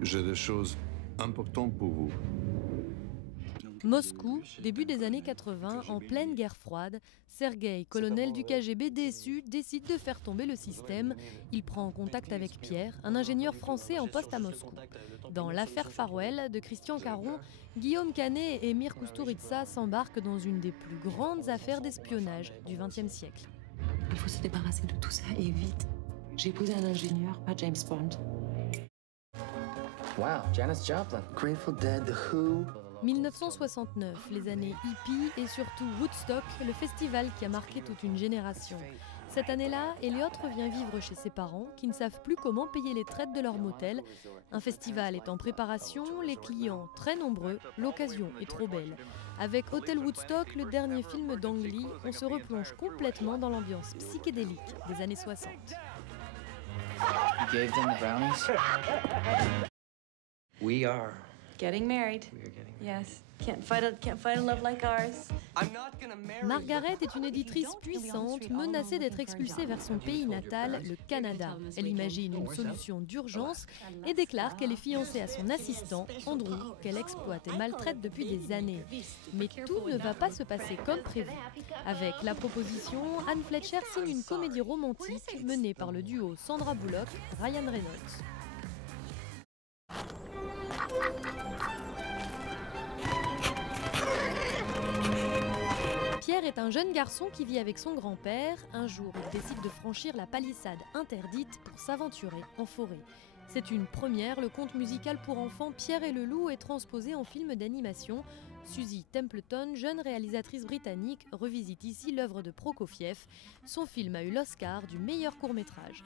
J'ai des choses importantes pour vous. Moscou, début des années 80, en pleine guerre froide, Sergueï, colonel du KGB déçu, décide de faire tomber le système. Il prend contact avec Pierre, un ingénieur français en poste à Moscou. Dans l'affaire Farwell de Christian Caron, Guillaume Canet et Emir Kusturica s'embarquent dans une des plus grandes affaires d'espionnage du XXe siècle. Il faut se débarrasser de tout ça et vite. J'ai épousé un ingénieur, pas James Bond. Wow, Janis Joplin. Grateful Dead, The Who. 1969, les années hippie et surtout Woodstock, le festival qui a marqué toute une génération. Cette année-là, Elliot revient vivre chez ses parents qui ne savent plus comment payer les traites de leur motel. Un festival est en préparation, les clients très nombreux, l'occasion est trop belle. Avec Hotel Woodstock, le dernier film d'Ang Lee, on se replonge complètement dans l'ambiance psychédélique des années 60. You gave them the brownies? We are. Getting married. We are getting. Yes. Can't fight a love like ours. Margaret est une éditrice puissante, menacée d'être expulsée vers son pays natal, le Canada. Elle imagine une solution d'urgence et déclare qu'elle est fiancée à son assistant, Andrew, qu'elle exploite et maltraite depuis des années. Mais tout ne va pas se passer comme prévu. Avec la proposition, Anne Fletcher signe une comédie romantique menée par le duo Sandra Bullock-Ryan Reynolds. Pierre est un jeune garçon qui vit avec son grand-père. Un jour, il décide de franchir la palissade interdite pour s'aventurer en forêt. C'est une première, le conte musical pour enfants Pierre et le loup est transposé en film d'animation. Suzy Templeton, jeune réalisatrice britannique, revisite ici l'œuvre de Prokofiev. Son film a eu l'Oscar du meilleur court-métrage.